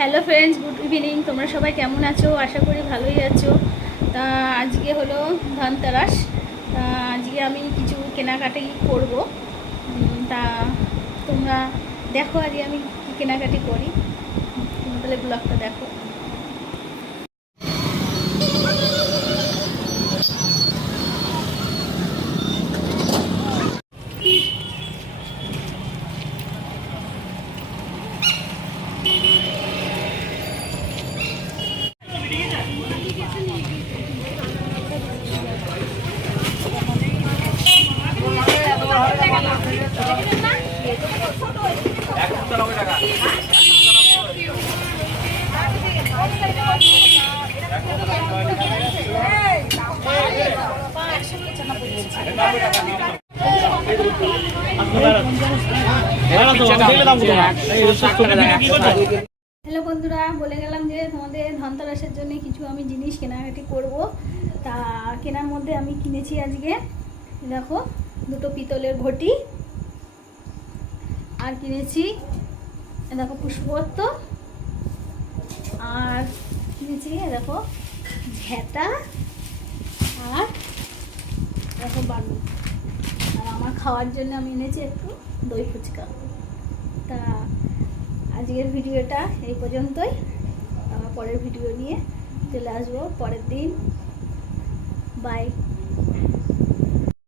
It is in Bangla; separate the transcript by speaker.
Speaker 1: হ্যালো ফ্রেন্ডস গুড ইভিনিং তোমরা সবাই কেমন আছো? আশা করি ভালোই আছো। তা আজকে হলো ধনতেরাস। তা আজকে আমি কিছু কেনাকাটি করব। তা তোমরা দেখো আজকে আমি কেনাকাটি করি। তাহলে ব্লগটা দেখো। হ্যালো বন্ধুরা, বলে গেলাম যে তোমাদের ধনতেরাসের জন্য কিছু আমি জিনিস কেনাকাটি করব। তা কেনার মধ্যে আমি কিনেছি আজকে, দেখো, দুটো পিতলের ঘটি। আর কিনেছি, দেখো পুষ্পত্ব আর কিনেছি, দেখো ঝেটা আর দেখো বানু আর আমার খাওয়ার জন্য আমি এনেছি একটু দই ফুচকা। তা আজকের ভিডিওটা এই পর্যন্তই। পরের ভিডিও নিয়ে চলে আসব। পরের দিন। বাই